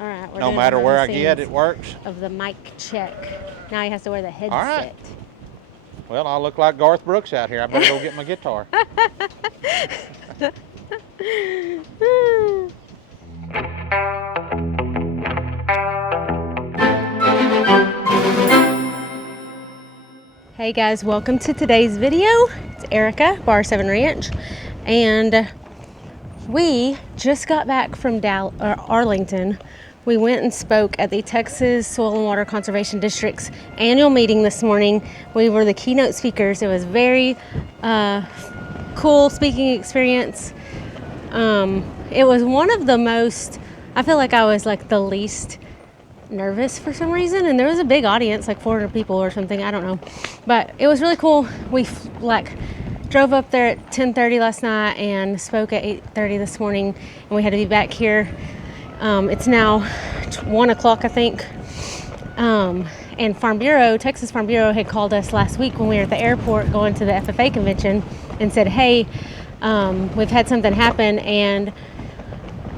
All right. No matter where I get, it works. Of the mic check. Now he has to wear the headset. All right. Well, I look like Garth Brooks out here. I better go get my guitar. Hey guys, welcome to today's video. It's Erica, Bar 7 Ranch, and we just got back from Arlington. We went and spoke at the Texas Soil and Water Conservation District's annual meeting this morning. We were the keynote speakers. It was very cool speaking experience. It was one of the most, I feel like I was like the least nervous for some reason, and there was a big audience, like 400 people or something, I don't know, but it was really cool. We drove up there at 10:30 last night and spoke at 8:30 this morning, and we had to be back here. It's now 1 o'clock, I think, and Texas Farm Bureau had called us last week when we were at the airport going to the FFA convention and said, hey, we've had something happen, and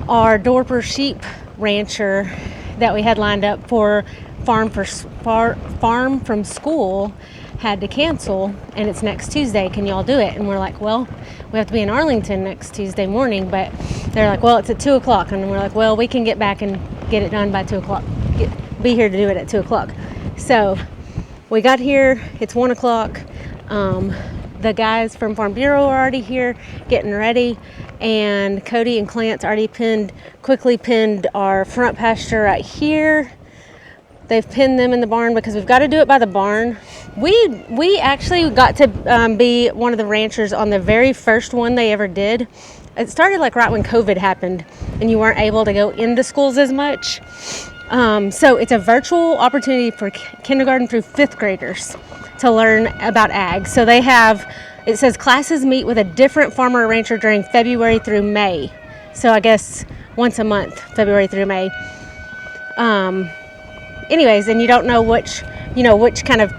our Dorper sheep rancher that we had lined up for farm from school had to cancel, and it's next Tuesday. Can y'all do it? And we're like, well, we have to be in Arlington next Tuesday morning, but they're like, well, it's at 2 o'clock. And we're like, well, we can get back and get it done by 2 o'clock. Be here to do it at 2 o'clock. So we got here, it's 1 o'clock. The guys from Farm Bureau are already here getting ready, and Cody and Clint's already quickly pinned our front pasture right here. They've pinned them in the barn because we've got to do it by the barn. We actually got to be one of the ranchers on the very first one they ever did. It started like right when COVID happened and you weren't able to go into schools as much. So it's a virtual opportunity for kindergarten through fifth graders to learn about ag. So it says classes meet with a different farmer or rancher during February through May. So I guess once a month, February through May. Anyways, and you don't know which kind of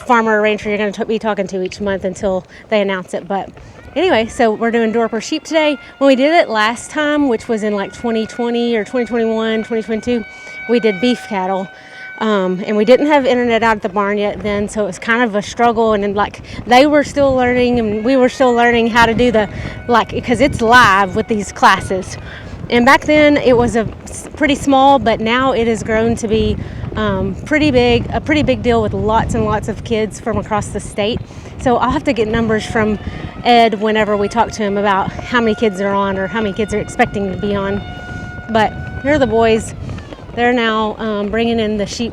farmer or rancher you're going to be talking to each month until they announce it. But anyway, so we're doing Dorper sheep today. When we did it last time, which was in like 2020 or 2021, 2022, we did beef cattle. And we didn't have internet out at the barn yet then, so it was kind of a struggle. And then they were still learning and we were still learning how to do because it's live with these classes. And back then it was pretty small, but now it has grown to be a pretty big deal with lots and lots of kids from across the state. So I'll have to get numbers from Ed whenever we talk to him about how many kids are on or how many kids are expecting to be on. But here are the boys. They're now bringing in the sheep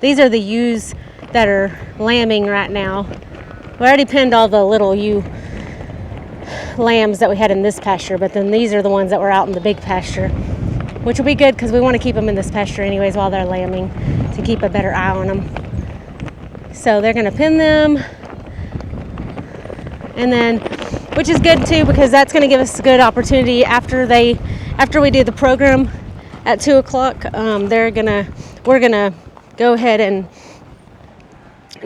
these are the ewes that are lambing right now. We already pinned all the little ewe lambs that we had in this pasture, but then these are the ones that were out in the big pasture, which will be good because we want to keep them in this pasture anyways while they're lambing to keep a better eye on them. So they're going to pin them, and then, which is good too, because that's going to give us a good opportunity after we do the program at 2 o'clock. We're gonna go ahead and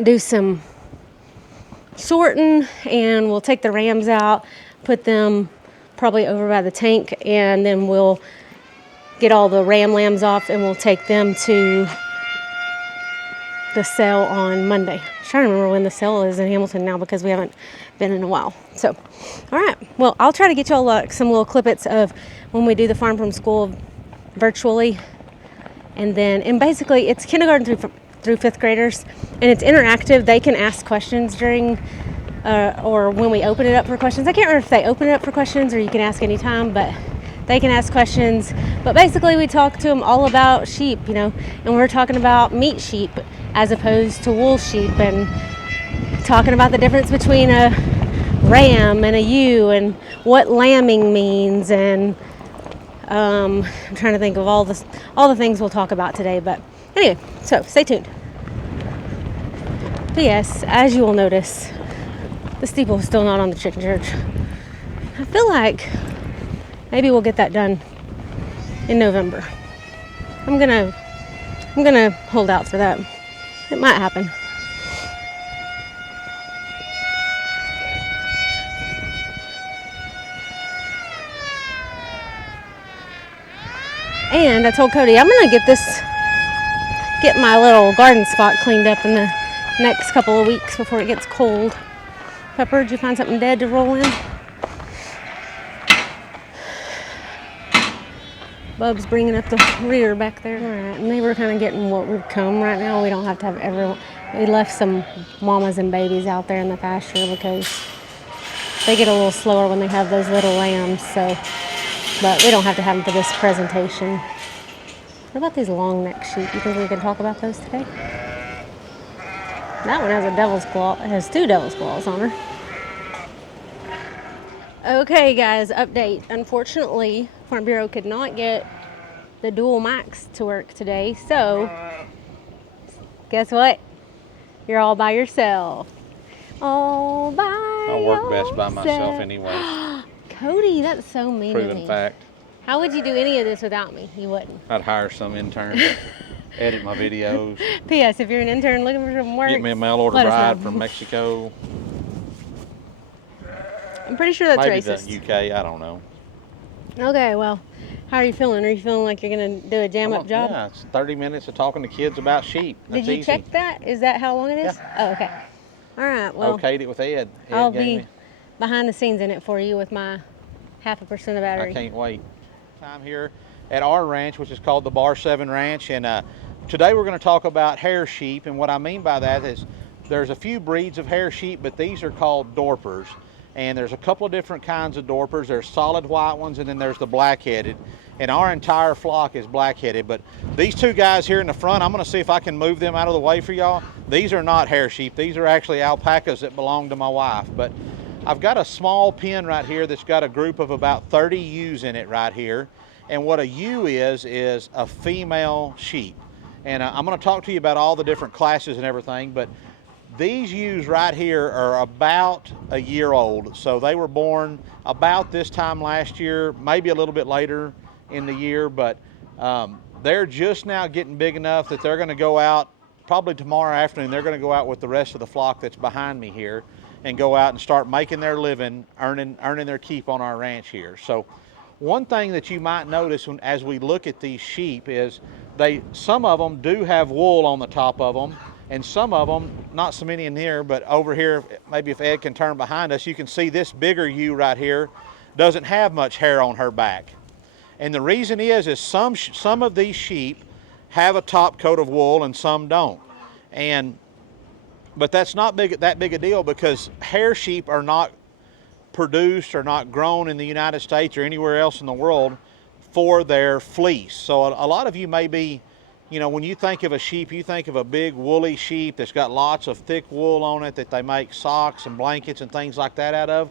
do some sorting, and we'll take the rams out, put them probably over by the tank, and then we'll get all the ram lambs off, and we'll take them to the sale on Monday. I'm trying to remember when the sale is in Hamilton now because we haven't been in a while. So, all right. Well, I'll try to get y'all some little clippets of when we do the farm from school virtually, and basically it's kindergarten through fifth graders, and it's interactive. They can ask questions during or when we open it up for questions. I can't remember if they open it up for questions or you can ask anytime, but they can ask questions. But basically we talk to them all about sheep, and we're talking about meat sheep as opposed to wool sheep, and talking about the difference between a ram and a ewe and what lambing means, and I'm trying to think of all the things we'll talk about today. But anyway, so stay tuned. But yes, as you will notice, the steeple is still not on the chicken church. I feel like maybe we'll get that done in November. I'm gonna hold out for that. It might happen. And I told Cody I'm gonna get my little garden spot cleaned up in the next couple of weeks before it gets cold. Pepper, did you find something dead to roll in? Bub's bringing up the rear back there. All right, and they were kind of getting what would come. Right now we don't have to have everyone. We left some mamas and babies out there in the pasture because they get a little slower when they have those little lambs. So, but we don't have to have them for this presentation. What about these long neck sheep? You think we can talk about those today? That one has a devil's claw. It has 2 devil's claws on her. Okay, guys, update. Unfortunately, Farm Bureau could not get the dual max to work today, so guess what? You're all by yourself. All by I work best by myself anyway. Cody, that's so mean of Proven me. fact. How would you do any of this without me? You wouldn't. I'd hire some intern to edit my videos. P.S. If you're an intern looking for some work, Get me a mail order let us bride know. from Mexico. I'm pretty sure that's Maybe racist. the UK, I don't know. Okay, well, how are you feeling? Are you feeling like you're going to do a jam-up job? Yeah, it's 30 minutes of talking to kids about sheep. That's Did you easy. check that? Is that how long it is? Yeah. Oh, okay. All right, well, Okayed it with Ed. I'll gave be me- behind the scenes in it for you with my 0.5% of battery. I can't wait. I'm here at our ranch, which is called the Bar 7 Ranch, and today we're going to talk about hair sheep, and what I mean by that is there's a few breeds of hair sheep, but these are called Dorpers, and there's a couple of different kinds of Dorpers. There's solid white ones, and then there's the black-headed, and our entire flock is black-headed, but these 2 guys here in the front, I'm going to see if I can move them out of the way for y'all. These are not hair sheep. These are actually alpacas that belong to my wife, but I've got a small pen right here that's got a group of about 30 ewes in it right here. And what a ewe is a female sheep. And I'm going to talk to you about all the different classes and everything, but these ewes right here are about a year old. So they were born about this time last year, maybe a little bit later in the year, but they're just now getting big enough that they're going to go out probably tomorrow afternoon. They're going to go out with the rest of the flock that's behind me here and go out and start making their living, earning their keep on our ranch here. So one thing that you might notice as we look at these sheep is some of them do have wool on the top of them, and some of them, not so many in here, but over here, maybe if Ed can turn behind us, you can see this bigger ewe right here doesn't have much hair on her back. And the reason is some of these sheep have a top coat of wool and some don't. But that's not that big a deal, because hair sheep are not produced or not grown in the United States or anywhere else in the world for their fleece. So a lot of you may be, when you think of a sheep, you think of a big woolly sheep that's got lots of thick wool on it that they make socks and blankets and things like that out of.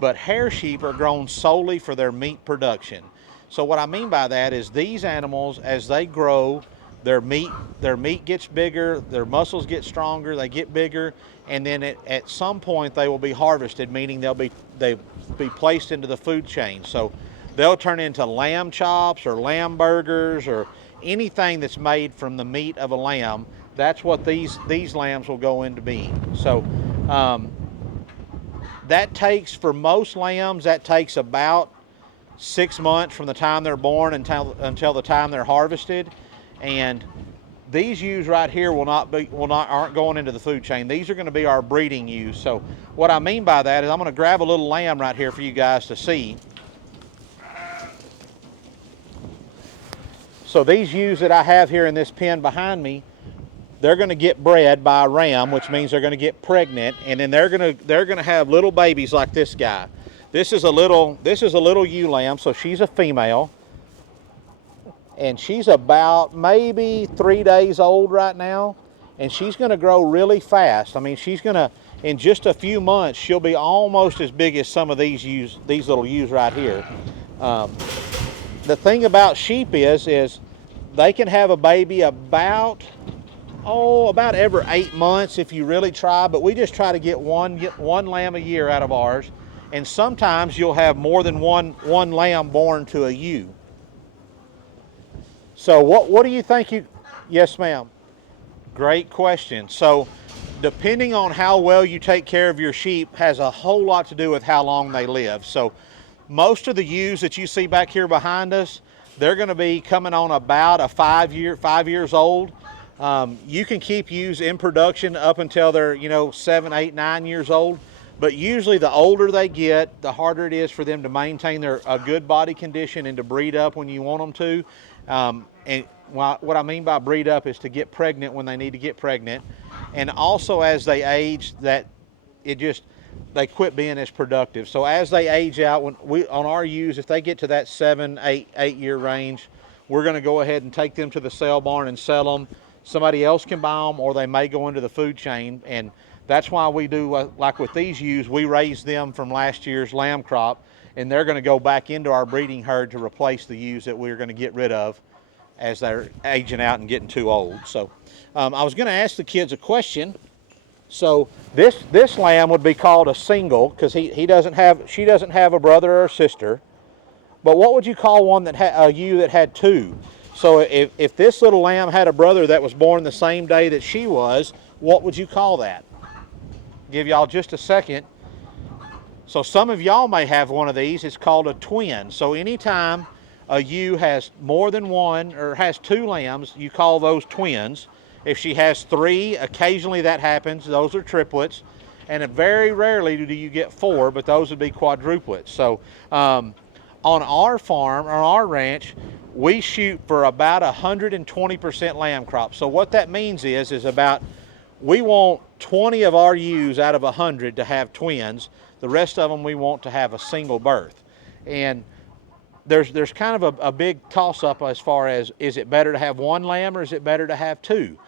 But hair sheep are grown solely for their meat production. So what I mean by that is these animals, as they grow, their meat gets bigger, their muscles get stronger, they get bigger, and then at some point they will be harvested, meaning they'll be placed into the food chain. So they'll turn into lamb chops or lamb burgers or anything that's made from the meat of a lamb. That's what these lambs will go into being. So that takes, for most lambs, that takes about 6 months from the time they're born until the time they're harvested. And these ewes right here aren't going into the food chain. These are going to be our breeding ewes. So what I mean by that is I'm going to grab a little lamb right here for you guys to see. So these ewes that I have here in this pen behind me, they're going to get bred by a ram, which means they're going to get pregnant, and then they're going to have little babies like this guy. This is a little ewe lamb, so she's a female. And she's about maybe 3 days old right now, and she's going to grow really fast. I mean, she's going to, in just a few months, she'll be almost as big as some of these little ewes right here. The thing about sheep is they can have a baby about every 8 months if you really try, but we just try to get one lamb a year out of ours, and sometimes you'll have more than one lamb born to a ewe. So what do you think yes ma'am? Great question. So depending on how well you take care of your sheep has a whole lot to do with how long they live. So most of the ewes that you see back here behind us, they're going to be coming on about a 5 years old. You can keep ewes in production up until they're 7, 8, 9 years old, but usually the older they get, the harder it is for them to maintain a good body condition and to breed up when you want them to. And what I mean by breed up is to get pregnant when they need to get pregnant, and also as they age, that they quit being as productive. So as they age out, on our ewes, if they get to that 7, 8 year range, we're going to go ahead and take them to the sale barn and sell them. Somebody else can buy them, or they may go into the food chain. And that's why we do, like with these ewes, we raise them from last year's lamb crop, and they're going to go back into our breeding herd to replace the ewes that we're going to get rid of as they're aging out and getting too old. So I was going to ask the kids a question. So this lamb would be called a single because she doesn't have a brother or a sister. But what would you call one that a ewe that had two? So if this little lamb had a brother that was born the same day that she was, what would you call that? Give y'all just a second. So some of y'all may have one of these. It's called a twin. So anytime a ewe has more than one or has two lambs, you call those twins. If she has three, occasionally that happens. Those are triplets. And very rarely do you get four, but those would be quadruplets. So on our farm, on our ranch, we shoot for about 120% lamb crop. So what that means is we want 20 of our ewes out of 100 to have twins. The rest of them we want to have a single birth. And there's kind of a big toss-up as far as, is it better to have one lamb or is it better to have two?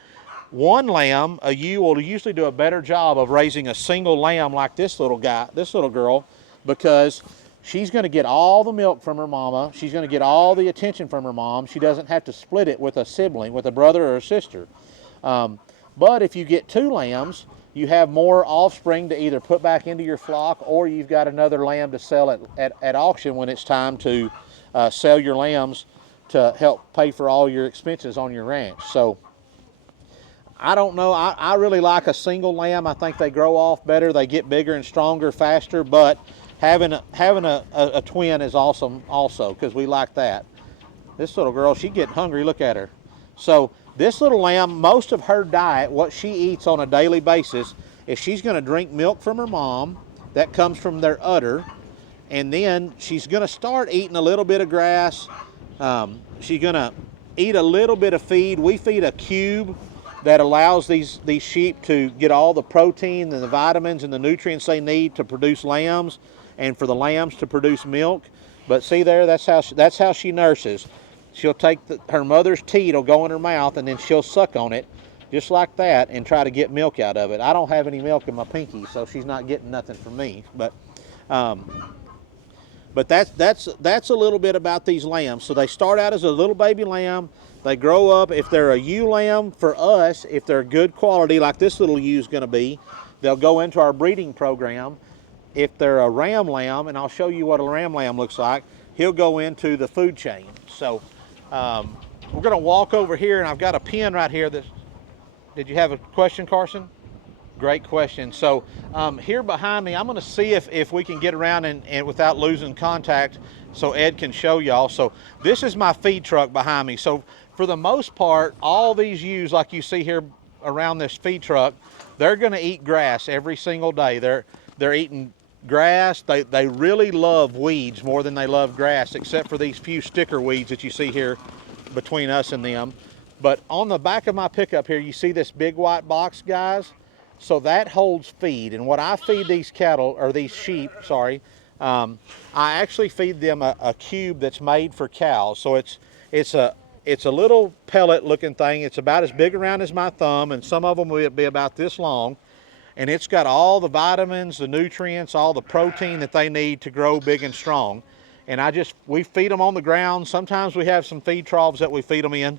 One lamb, a ewe will usually do a better job of raising a single lamb like this little girl, because she's going to get all the milk from her mama. She's going to get all the attention from her mom. She doesn't have to split it with a sibling, with a brother or a sister. But if you get two lambs, you have more offspring to either put back into your flock, or you've got another lamb to sell at auction when it's time to sell your lambs to help pay for all your expenses on your ranch. So I don't know. I really like a single lamb. I think they grow off better. They get bigger and stronger faster, but having a twin is awesome also, because we like that. This little girl, she's getting hungry. Look at her. So this little lamb, most of her diet, what she eats on a daily basis, is she's going to drink milk from her mom. That comes from their udder. And then she's going to start eating a little bit of grass. She's going to eat a little bit of feed. We feed a cube that allows these sheep to get all the protein and the vitamins and the nutrients they need to produce lambs, and for the lambs to produce milk. But see there, that's how she nurses. She'll take her mother's teat will go in her mouth, and then she'll suck on it just like that and try to get milk out of it. I don't have any milk in my pinky, so she's not getting nothing from me. But that's a little bit about these lambs. So they start out as a little baby lamb. They grow up. If they're a ewe lamb, for us, if they're good quality, like this little ewe is going to be, they'll go into our breeding program. If they're a ram lamb, and I'll show you what a ram lamb looks like, he'll go into the food chain. So we're going to walk over here, and I've got a pen right here. Did you have a question, Carson? Great question. So here behind me, I'm going to see if we can get around and without losing contact so Ed can show y'all. So this is my feed truck behind me. So for the most part, all these ewes like you see here around this feed truck, they're going to eat grass every single day. They're eating grass. They really love weeds more than they love grass, except for these few sticker weeds that you see here between us and them. But on the back of my pickup here, you see this big white box, guys? So that holds feed, and what I feed these cattle, or these sheep, sorry, I actually feed them a cube that's made for cows. So it's a little pellet looking thing. It's about as big around as my thumb, and some of them will be about this long. And it's got all the vitamins, the nutrients, all the protein that they need to grow big and strong. And we feed them on the ground. Sometimes we have some feed troughs that we feed them in.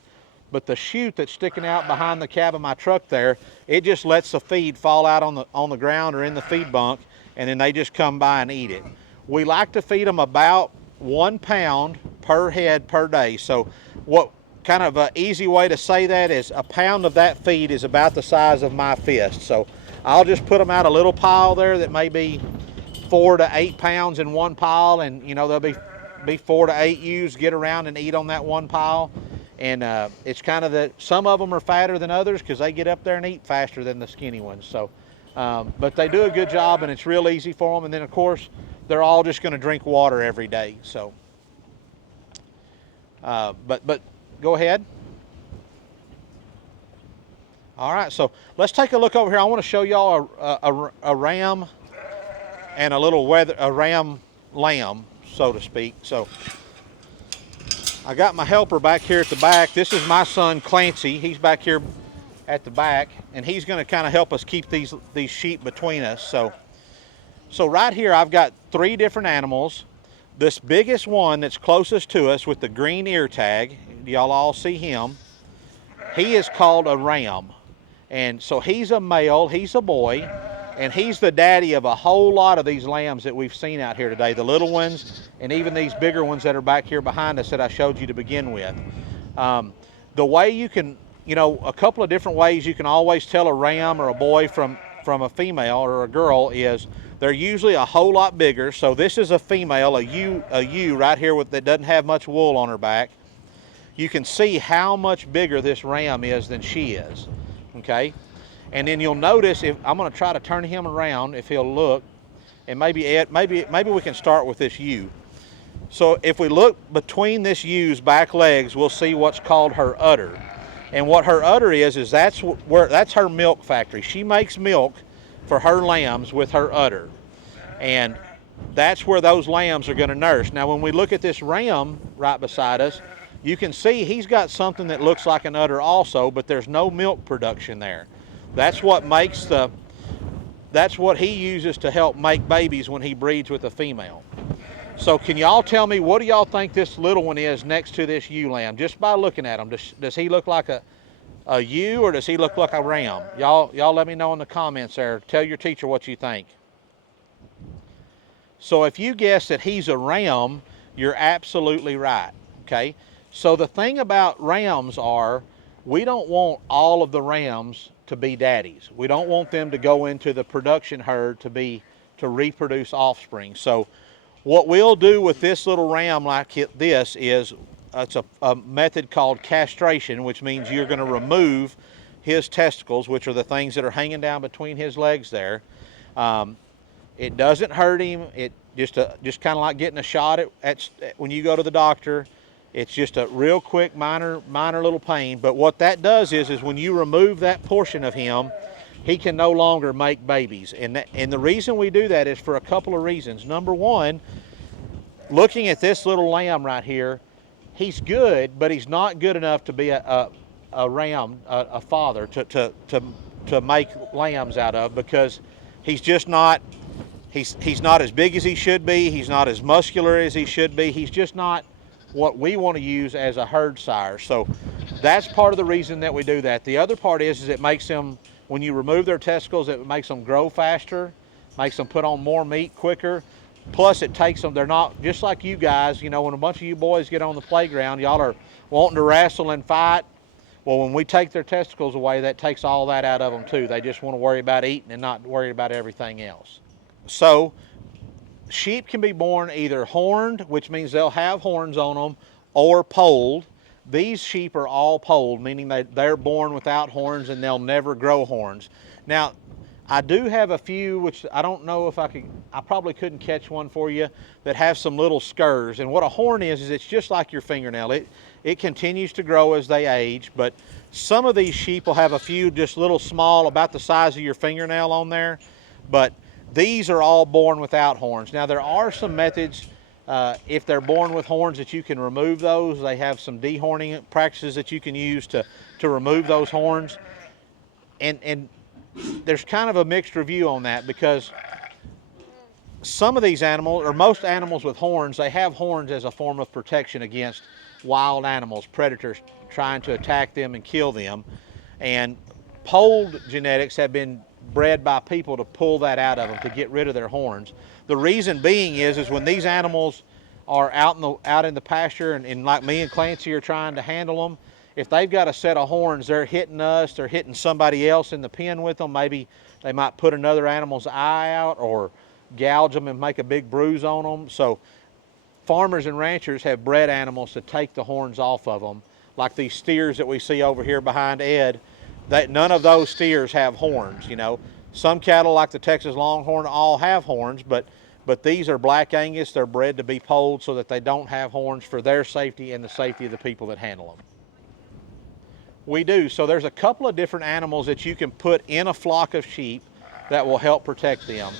But the chute that's sticking out behind the cab of my truck there, it just lets the feed fall out on the ground or in the feed bunk, and then they just come by and eat it. We like to feed them about 1 pound per head per day. So what kind of an easy way to say that is a pound of that feed is about the size of my fist. So I'll just put them out a little pile there that may be 4 to 8 pounds in one pile, and there'll be be 4 to 8 ewes get around and eat on that one pile. And it's kind of some of them are fatter than others because they get up there and eat faster than the skinny ones. So, but they do a good job, and it's real easy for them. And then, of course, they're all just going to drink water every day. So, but go ahead. All right, so let's take a look over here. I want to show y'all a ram and a ram lamb, so to speak. So I got my helper back here at the back. This is my son Clancy. He's back here at the back, and he's going to kind of help us keep these sheep between us. So right here I've got 3 different animals. This biggest one that's closest to us with the green ear tag, y'all all see him. He is called a ram. And so he's a male, he's a boy, and he's the daddy of a whole lot of these lambs that we've seen out here today, the little ones and even these bigger ones that are back here behind us that I showed you to begin with. The way you can, a couple of different ways you can always tell a ram or a boy from a female or a girl is they're usually a whole lot bigger. So this is a female, a ewe right here that doesn't have much wool on her back. You can see how much bigger this ram is than she is. Okay, and then you'll notice if I'm going to try to turn him around, if he'll look, and maybe we can start with this ewe. So if we look between this ewe's back legs, we'll see what's called her udder, and what her udder is that's her milk factory. She makes milk for her lambs with her udder, and that's where those lambs are going to nurse. Now, when we look at this ram right beside us, you can see he's got something that looks like an udder also, but there's no milk production there. That's what he uses to help make babies when he breeds with a female. So can y'all tell me, what do y'all think this little one is next to this ewe lamb? Just by looking at him, does he look like a ewe or does he look like a ram? Y'all let me know in the comments there. Tell your teacher what you think. So if you guess that he's a ram, you're absolutely right, okay? So the thing about rams we don't want all of the rams to be daddies. We don't want them to go into the production herd to reproduce offspring. So what we'll do with this little ram like this is it's a method called castration, which means you're going to remove his testicles, which are the things that are hanging down between his legs there. It doesn't hurt him. It just kind of like getting a shot at when you go to the doctor. It's just a real quick, minor little pain. But what that does is when you remove that portion of him, he can no longer make babies. And the reason we do that is for a couple of reasons. Number one, looking at this little lamb right here, he's good, but he's not good enough to be a ram, a father to make lambs out of, because he's just not. He's not as big as he should be. He's not as muscular as he should be. He's just not what we want to use as a herd sire. So that's part of the reason that we do that. The other part is it makes them, when you remove their testicles, it makes them grow faster, makes them put on more meat quicker. Plus it takes them, they're not, just like you guys, when a bunch of you boys get on the playground, y'all are wanting to wrestle and fight. Well, when we take their testicles away, that takes all that out of them too. They just want to worry about eating and not worry about everything else. So sheep can be born either horned, which means they'll have horns on them, or polled. These sheep are all polled, meaning they're born without horns and they'll never grow horns. Now, I do have a few, which I don't know if I probably couldn't catch one for you, that have some little scurs. And what a horn is it's just like your fingernail. It continues to grow as they age, but some of these sheep will have a few just little small, about the size of your fingernail on there, but these are all born without horns. Now, there are some methods, if they're born with horns, that you can remove those. They have some dehorning practices that you can use to remove those horns. And there's kind of a mixed review on that, because some of these animals, or most animals with horns, they have horns as a form of protection against wild animals, predators trying to attack them and kill them. And polled genetics have been bred by people to pull that out of them, to get rid of their horns. The reason being is when these animals are out in the pasture, and like me and Clancy are trying to handle them, if they've got a set of horns, they're hitting us, they're hitting somebody else in the pen with them. Maybe they might put another animal's eye out or gouge them and make a big bruise on them. So farmers and ranchers have bred animals to take the horns off of them, like these steers that we see over here behind Ed. That none of those steers have horns. You know, some cattle like the Texas Longhorn all have horns, but these are Black Angus. They're bred to be polled so that they don't have horns for their safety and the safety of the people that handle them. We do. So there's a couple of different animals that you can put in a flock of sheep that will help protect them.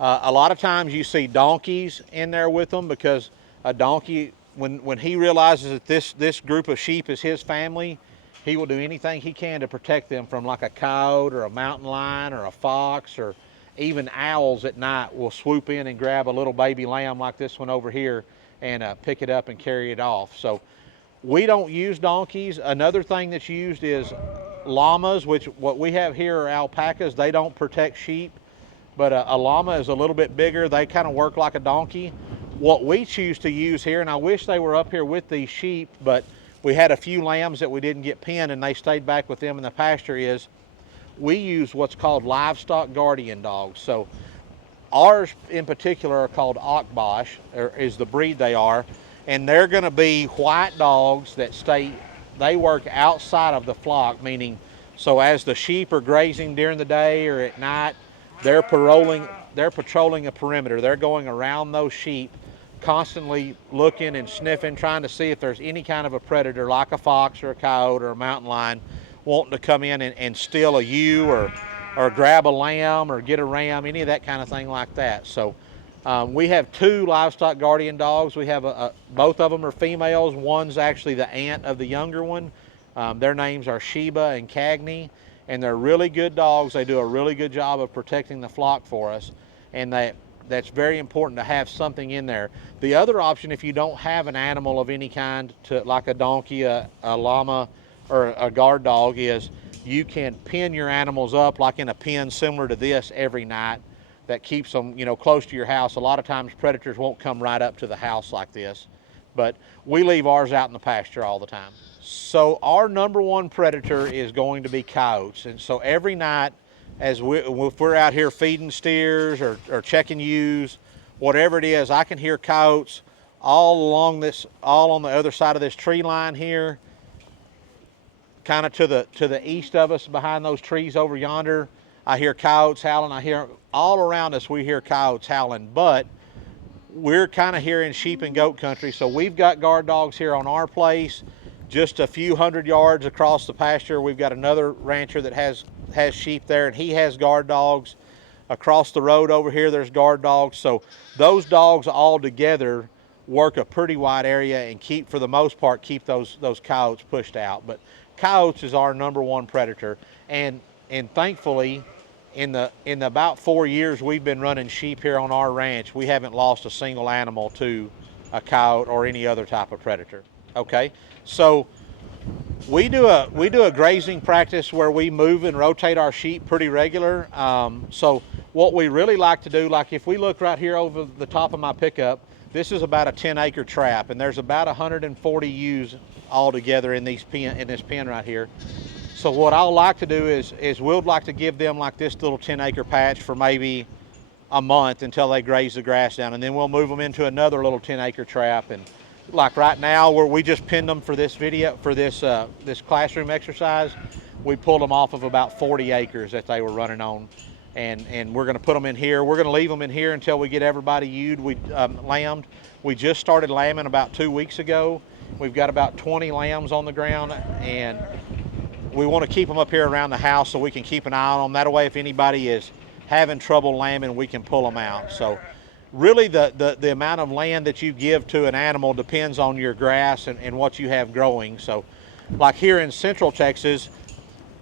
A lot of times you see donkeys in there with them, because a donkey, when he realizes that this group of sheep is his family, he will do anything he can to protect them from like a coyote or a mountain lion or a fox, or even owls at night will swoop in and grab a little baby lamb like this one over here and pick it up and carry it off. So we don't use donkeys. Another thing that's used is llamas, which what we have here are alpacas. They don't protect sheep, but a llama is a little bit bigger. They kind of work like a donkey. What we choose to use here, and I wish they were up here with these sheep, but we had a few lambs that we didn't get pinned and they stayed back with them in the pasture, is we use what's called livestock guardian dogs. So ours in particular are called Akbash, is the breed they are, and they're going to be white dogs that they work outside of the flock, meaning so as the sheep are grazing during the day or at night, they're patrolling a perimeter. They're going around those sheep, constantly looking and sniffing, trying to see if there's any kind of a predator like a fox or a coyote or a mountain lion wanting to come in and steal a ewe or grab a lamb or get a ram, any of that kind of thing like that. So we have 2 livestock guardian dogs. We have both of them are females. One's actually the aunt of the younger one. Their names are Sheba and Cagney, and they're really good dogs. They do a really good job of protecting the flock for us, and that's very important to have something in there. The other option, if you don't have an animal of any kind, like a donkey, a llama, or a guard dog, is you can pin your animals up like in a pen similar to this every night. That keeps them, close to your house. A lot of times predators won't come right up to the house like this, but we leave ours out in the pasture all the time. So our number one predator is going to be coyotes, and so every night, if we're out here feeding steers or checking ewes, whatever it is, I can hear coyotes all on the other side of this tree line here, kind of to the east of us behind those trees over yonder. I hear coyotes howling. I hear all around us, we hear coyotes howling, but we're kind of here in sheep and goat country, so we've got guard dogs here on our place. Just a few hundred yards across the pasture, we've got another rancher that has sheep there, and he has guard dogs. Across the road over here, there's guard dogs. So those dogs all together work a pretty wide area and for the most part, keep those coyotes pushed out. But coyotes is our number one predator, and thankfully, in the about 4 years we've been running sheep here on our ranch, we haven't lost a single animal to a coyote or any other type of predator. Okay, so we do a grazing practice where we move and rotate our sheep pretty regular. So what we really like to do, like if we look right here over the top of my pickup, this is about a 10-acre trap, and there's about 140 ewes all together in this pen right here. So what I'll like to do is we'll like to give them like this little 10-acre patch for maybe a month until they graze the grass down, and then we'll move them into another little 10-acre trap. And like right now, where we just pinned them for this video, for this classroom exercise, we pulled them off of about 40 acres that they were running on, and we're going to put them in here. We're going to leave them in here until we get everybody lambed. We just started lambing about 2 weeks ago. We've got about 20 lambs on the ground, and we want to keep them up here around the house so we can keep an eye on them. That way, if anybody is having trouble lambing, we can pull them out. So really the amount of land that you give to an animal depends on your grass and what you have growing. So like here in Central Texas,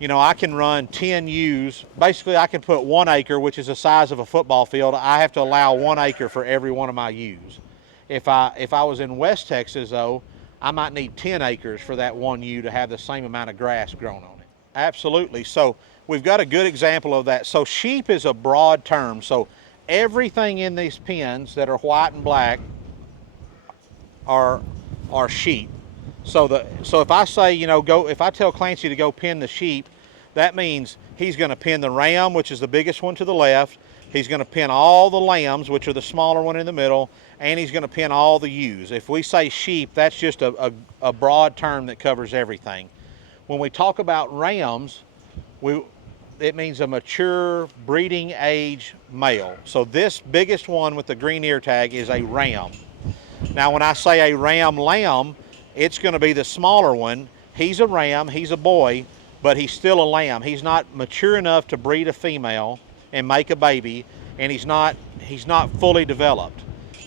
I can run 10 ewes. Basically, I can put 1 acre, which is the size of a football field. I have to allow 1 acre for every one of my ewes. If I was in West Texas, though, I might need 10 acres for that 1 ewe to have the same amount of grass grown on it. Absolutely. So we've got a good example of that. So sheep is a broad term. So everything in these pens that are white and black are sheep. So if I say, if I tell Clancy to go pin the sheep, that means he's going to pin the ram, which is the biggest one to the left. He's going to pin all the lambs, which are the smaller one in the middle, and he's going to pin all the ewes. If we say sheep, that's just a broad term that covers everything. When we talk about rams, it means a mature breeding age male. So this biggest one with the green ear tag is a ram. Now when I say a ram lamb, it's going to be the smaller one. He's a ram, he's a boy, but he's still a lamb. He's not mature enough to breed a female and make a baby, and he's not fully developed.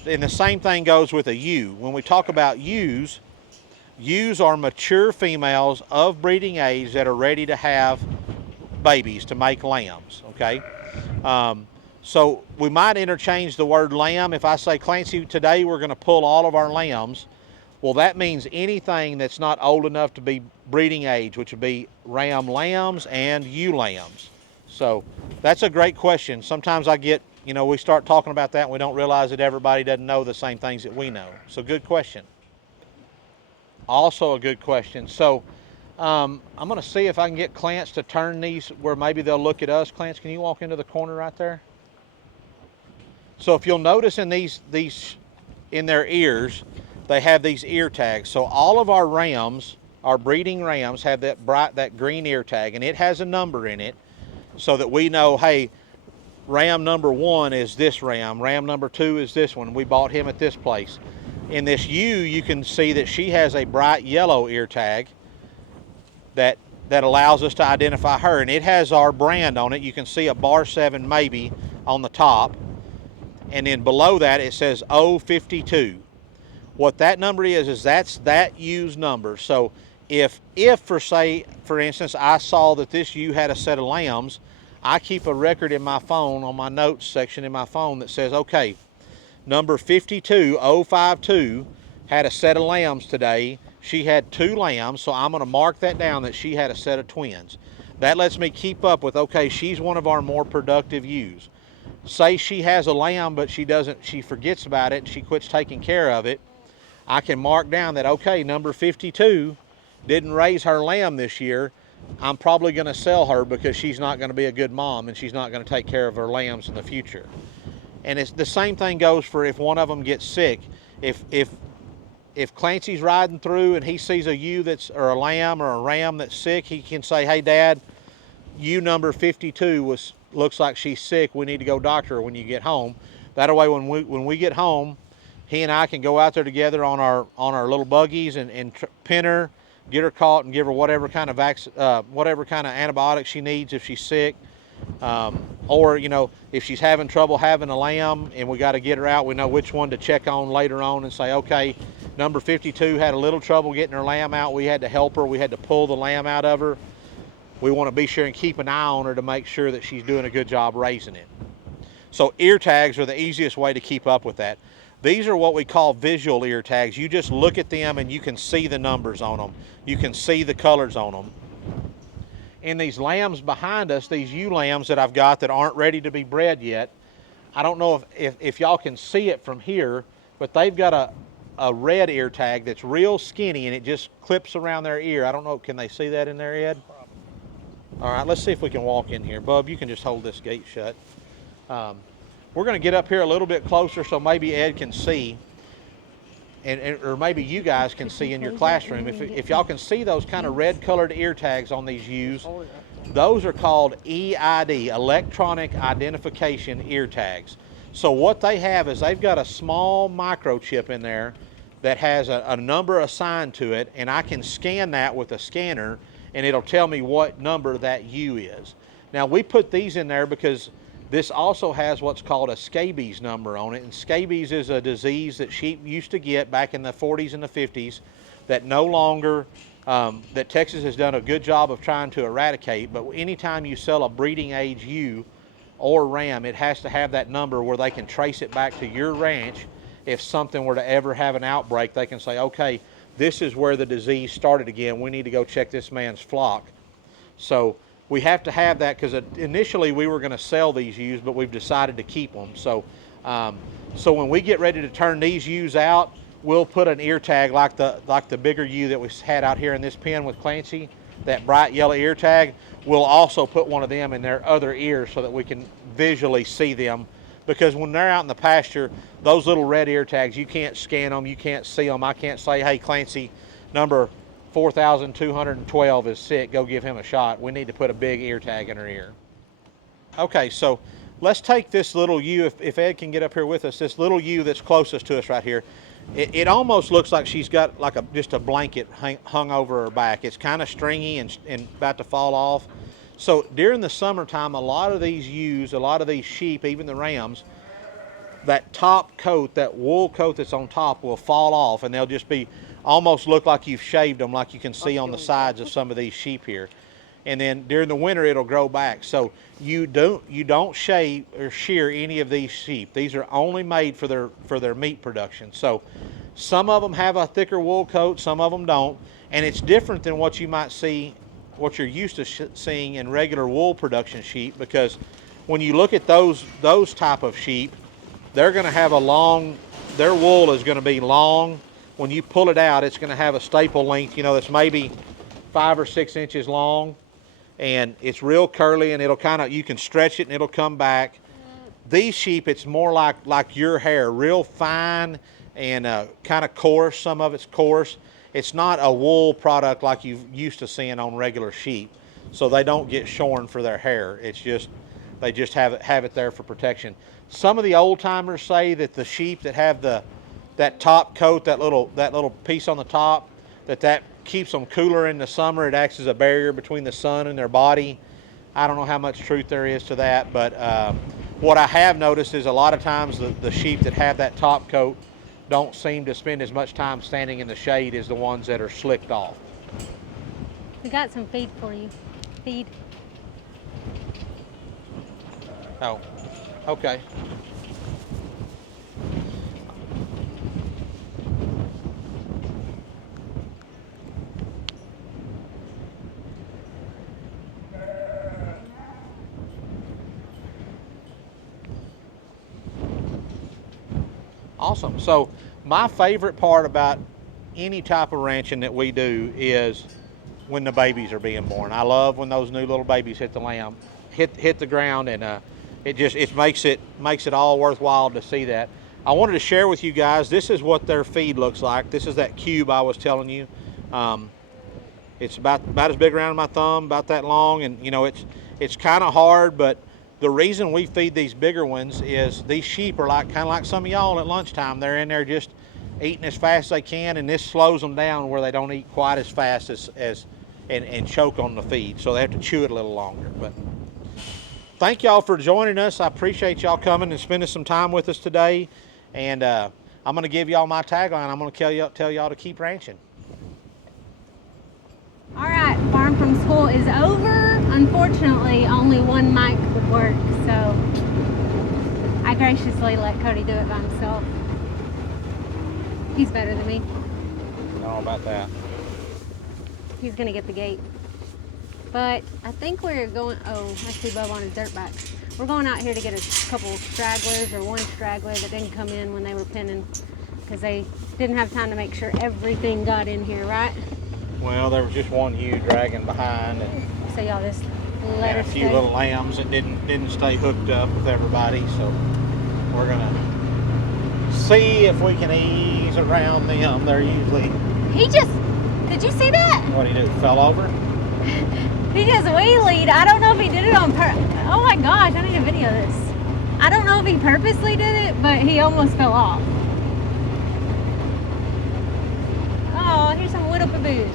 And the same thing goes with a ewe. When we talk about ewes are mature females of breeding age that are ready to have babies to make lambs, okay? So we might interchange the word lamb. If I say, Clancy, today we're going to pull all of our lambs, well, that means anything that's not old enough to be breeding age, which would be ram lambs and ewe lambs. So that's a great question. Sometimes I get, we start talking about that and we don't realize that everybody doesn't know the same things that we know. So good question. Also a good question. So I'm going to see if I can get Clance to turn these where maybe they'll look at us. Clance, can you walk into the corner right there? So if you'll notice in these in their ears, they have these ear tags. So all of our rams, our breeding rams, have that green ear tag, and it has a number in it so that we know, hey, ram number 1 is this ram number 2 is this one. We bought him at this place. In this ewe, you can see that she has a bright yellow ear tag that allows us to identify her, and it has our brand on it. You can see a bar 7 maybe on the top, and then below that it says 052. What that number is that's that ewe's number. So if for instance I saw that this ewe had a set of lambs, I keep a record in my phone, on my notes section in my phone, that says, okay, number 52052 had a set of lambs today. She had 2 lambs, so I'm going to mark that down that she had a set of twins. That lets me keep up with, okay, she's one of our more productive ewes. Say she has a lamb, but she forgets about it, and she quits taking care of it. I can mark down that, okay, number 52 didn't raise her lamb this year. I'm probably going to sell her because she's not going to be a good mom and she's not going to take care of her lambs in the future. And it's the same thing goes for if one of them gets sick. If Clancy's riding through and he sees a ewe or a lamb or a ram that's sick, he can say, hey, Dad, ewe number 52 looks like she's sick. We need to go doctor her when you get home. That way, when we get home, he and I can go out there together on our little buggies and pin her, get her caught, and give her whatever kind of antibiotics she needs if she's sick. Or if she's having trouble having a lamb and we got to get her out, we know which one to check on later on and say, okay, number 52 had a little trouble getting her lamb out. We had to help her. We had to pull the lamb out of her. We want to be sure and keep an eye on her to make sure that she's doing a good job raising it. So ear tags are the easiest way to keep up with that. These are what we call visual ear tags. You just look at them and you can see the numbers on them. You can see the colors on them. And these lambs behind us, these ewe lambs that I've got that aren't ready to be bred yet, I don't know if y'all can see it from here, but they've got a red ear tag that's real skinny and it just clips around their ear. I don't know, can they see that in their head? All right, let's see if we can walk in here. Bub, you can just hold this gate shut. We're going to get up here a little bit closer so maybe Ed can see, or maybe you guys can see in your classroom. If y'all can see those kind of red colored ear tags on these ewes, those are called EID, electronic identification ear tags. So what they have is they've got a small microchip in there that has a number assigned to it, and I can scan that with a scanner and it'll tell me what number that ewe is. Now we put these in there because this also has what's called a scabies number on it, and scabies is a disease that sheep used to get back in the 40s and the 50s that no longer, that Texas has done a good job of trying to eradicate, but anytime you sell a breeding age ewe or ram, it has to have that number where they can trace it back to your ranch. If something were to ever have an outbreak, they can say, okay, this is where the disease started again. We need to go check this man's flock. So we have to have that because initially we were going to sell these ewes, but we've decided to keep them. So when we get ready to turn these ewes out, we'll put an ear tag like the bigger ewe that we had out here in this pen with Clancy, that bright yellow ear tag. We'll also put one of them in their other ears so that we can visually see them, because when they're out in the pasture, those little red ear tags, you can't scan them, you can't see them. I can't say, hey, Clancy, number 4,212 is sick, go give him a shot. We need to put a big ear tag in her ear. Okay, so let's take this little ewe, if Ed can get up here with us, this little ewe that's closest to us right here. It almost looks like she's got like just a blanket hung over her back. It's kind of stringy and about to fall off. So during the summertime, a lot of these ewes, a lot of these sheep, even the rams, that top coat, that wool coat that's on top will fall off, and they'll just be, almost look like you've shaved them, like you can see on the sides of some of these sheep here. And then during the winter, it'll grow back. So you don't shave or shear any of these sheep. These are only made for their meat production. So some of them have a thicker wool coat, some of them don't, and it's different than what you might see, what you're used to seeing in regular wool production sheep, because when you look at those type of sheep, they're going to have a long, their wool is going to be long. When you pull it out, it's going to have a staple length, that's maybe 5 or 6 inches long, and it's real curly, and it'll kind of, you can stretch it and it'll come back. These sheep, it's more like your hair, real fine and kind of coarse. Some of it's coarse. It's not a wool product like you're used to seeing on regular sheep, so they don't get shorn for their hair. It's just, they just have it there for protection. Some of the old timers say that the sheep that have that top coat, that little piece on the top, that keeps them cooler in the summer. It acts as a barrier between the sun and their body. I don't know how much truth there is to that, but what I have noticed is a lot of times the sheep that have that top coat don't seem to spend as much time standing in the shade as the ones that are slicked off. We got some feed for you. Feed. Oh, okay. Awesome. So my favorite part about any type of ranching that we do is when the babies are being born. I love when those new little babies hit the ground, and it makes it all worthwhile to see that. I wanted to share with you guys, this is what their feed looks like. This is that cube I was telling you. It's about as big around my thumb, about that long, and it's kind of hard, but the reason we feed these bigger ones is these sheep are kind of like some of y'all at lunchtime. They're in there just eating as fast as they can, and this slows them down where they don't eat quite as fast and choke on the feed, so they have to chew it a little longer. But thank y'all for joining us. I appreciate y'all coming and spending some time with us today, and I'm going to give y'all my tagline. I'm going to tell y'all to keep ranching. All right, Farm from School is over. Unfortunately, only one mic would work, so I graciously let Cody do it by himself. He's better than me. I don't know about that. He's gonna get the gate. But I think we're going, I see Bub on his dirt bike. We're going out here to get a couple stragglers, or one straggler that didn't come in when they were pinning, because they didn't have time to make sure everything got in here, right? Well, there was just one ewe dragging behind, and So y'all just let a her few stay. little lambs that didn't stay hooked up with everybody. So we're gonna see if we can ease around them. They're usually. Did you see that? What did he do? Fell over? He just wheelied. I don't know if he did it on purpose. Oh my gosh, I need to video this. I don't know if he purposely did it, but he almost fell off. Oh, here's some widow baboos.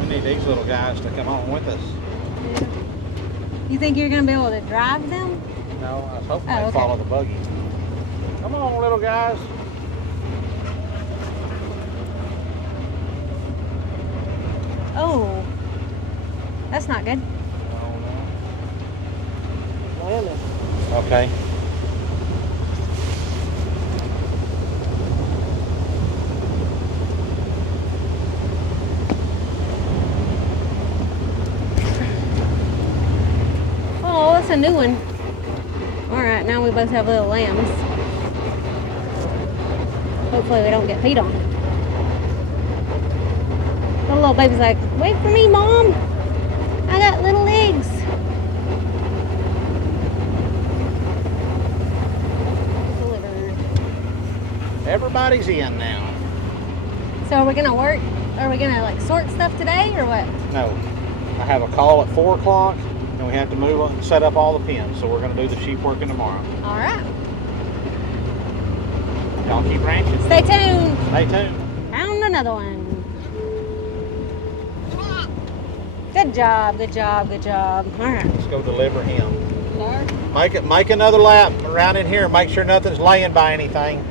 We need these little guys to come on with us. Yeah. You think you're gonna be able to drive them? No, I was hoping they'd okay. follow the buggy. Come on, little guys. Oh, that's not good. Okay. Oh, that's a new one. All right, now we both have little lambs. Hopefully we don't get peed on. The little baby's like, wait for me, Mom. I got little legs. Everybody's in now. So are we gonna work? Are we gonna like sort stuff today or what? No, I have a call at 4 o'clock, and we have to move and set up all the pens. So we're going to do the sheep working tomorrow. All right. Y'all keep ranching. Stay tuned. Stay tuned. Found another one. Good job, good job, good job. All right. Let's go deliver him. Sir. Make another lap around in here. Make sure nothing's laying by anything.